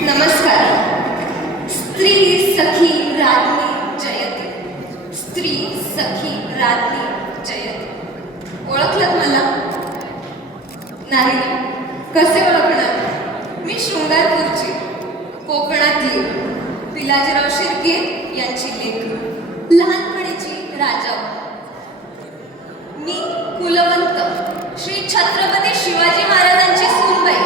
नमस्कार. स्त्री सखी राज्ञी जयते. स्त्री सखी राज्ञी जयते. ओळखलत मला? नाही ना? कसे ओळखणार? मी शृंगारपूरची, कोकणातली पिलाजीराव शिर्के यांची लेक, लहानपणीची राजा. मी कुलवंत श्री छत्रपती शिवाजी महाराजांची सूनबाई,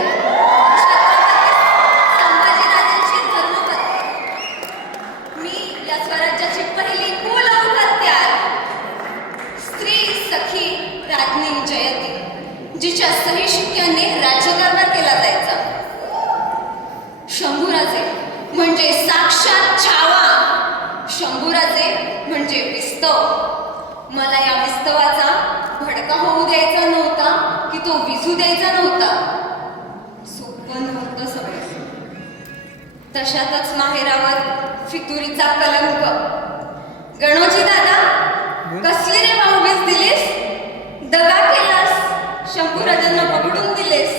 स्वराज्याची पहिली कुलौकत्या, स्त्री सखी राज्ञी जयते, जिच्या सही शिक्क्याने राज्यकारभार केला जायचा. शंभूराजे म्हणजे साक्षात छावा, शंभूराजे म्हणजे विस्तव. मला या विस्तवाचा भडका होऊ द्यायचा नव्हता की तो विझू द्यायचा नव्हता. सोपं नव्हतं सगळं. तशातच माहेरावर फितुरीचा कलंक. गणोजी दादा, कसली रे भाऊबीज दिलीस? दगा केलास, शंभूराजांना पकडून दिलेस.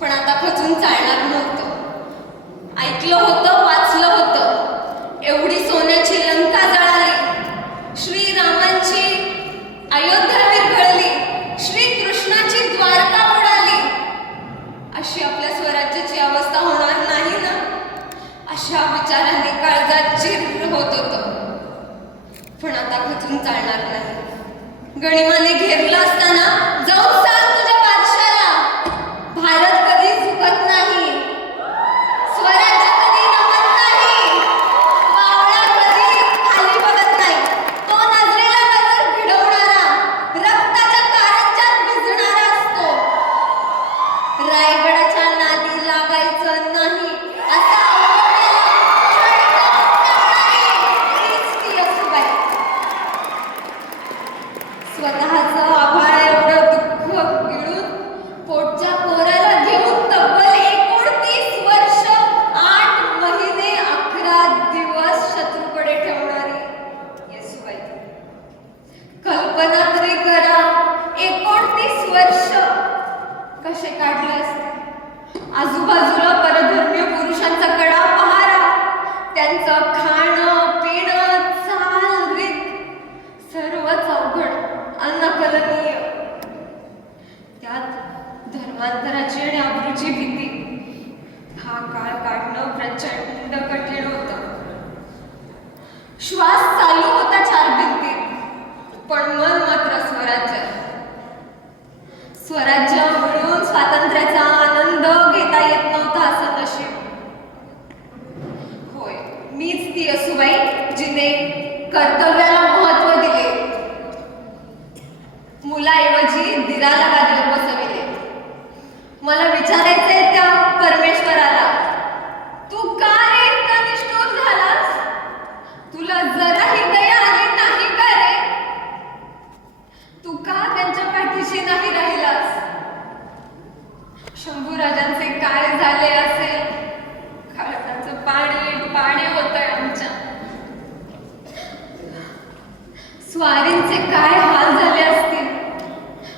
पण आता खचून चालणार नव्हतं. ऐकलं होतं, वाचलं होतं, एवढी सोन्याची लंका जळाली, श्रीरामांची अयोध्या विरघळली, श्रीकृष्णाची द्वारका उडाली. अशी आपल्या स्वराज्याची अवस्था होणार नाही ना? अशा विचारांनी काळजात चिर होत होतं. पण आता खचून चालणार नाही. गणिमाने घेरलं असताना जाऊन सांग तुझ्या बादशाला, भारत कधी झुकत नाही, स्वराज्य कधी नमत नाही, मावळा कधी खाली बघत नाही. तो नजरेला नजर भिडवणारा, रक्ताच्या कारंजात भिजणारा असतो. रायगडाच्या नादी लागायचं नाही असा स्वतःचं आभाळ एवढं दुःख गिळून पोटच्या पोराला घेऊन तब्बल 29 वर्ष 8 महिने 11 दिवस शत्रूकडे ठेवणारी येसूबाई. कल्पना तरी करा, 29 वर्ष कसे काढले असते. आजूबाजूला परधर्मीय पुरुषांचा कडा पहारा, त्यांचं खाणं पिणं चाल रीत सर्वच अवघड, अनकलनीय. त्यात धर्मांतराची आणि आबरूची भीती. हा काळ काढणं प्रचंड कठीण होतं. श्वास चालू होता चार भिंतीत, पण मन मात्र स्वराज्यात. स्वराज्य मिळून स्वातंत्र्याचा आनंद घेता येत नव्हता असं नशीब. होय, मीच ती येसूबाई जिने कर्तव्याला महत्व दिले, मुलाऐवजी दिराला गादीवर बसविले. मला विचारायचंय त्या परमेश्वराला, तू का रे इतका निष्ठुर झालास? तुला जराही दया आली नाही का रे? तू का त्यांच्या पाठीशी नाही राहिलास? शंभूराजांचे काय झाले असेल? काळजाचं पाणी पाणी होतंय आमच्या. स्वारींचे काय हाल झाले असतील?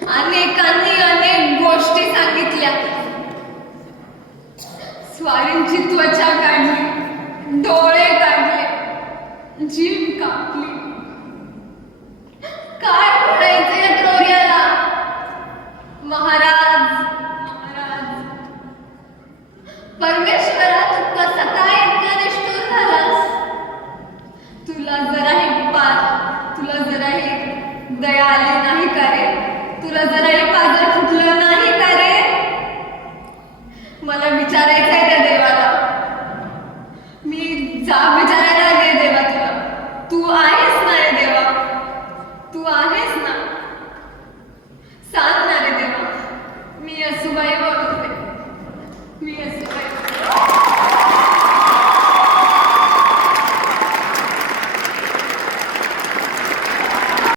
अनेकांनी अनेक गोष्टी सांगितल्या. स्वारींची त्वचा काढली, डोळे काढले, जीभ कापली. काय म्हणायचे या क्रोर्याला? महाराज, महाराज, परमेश्वरा, तू कसा काय इतका निष्ठुर झालास? तुला जराही दया आली नाही का रे? तुला जराही पाजर फुटलं नाही का रे? मला विचारायचंय त्या देवाला. मी जाब विचारायला आले देवा तुला. तू आहेस ना रे देवा? तू आहेस ना? सांग ना रे देवा. मी येसूबाई बोलते. मी येसूबाई.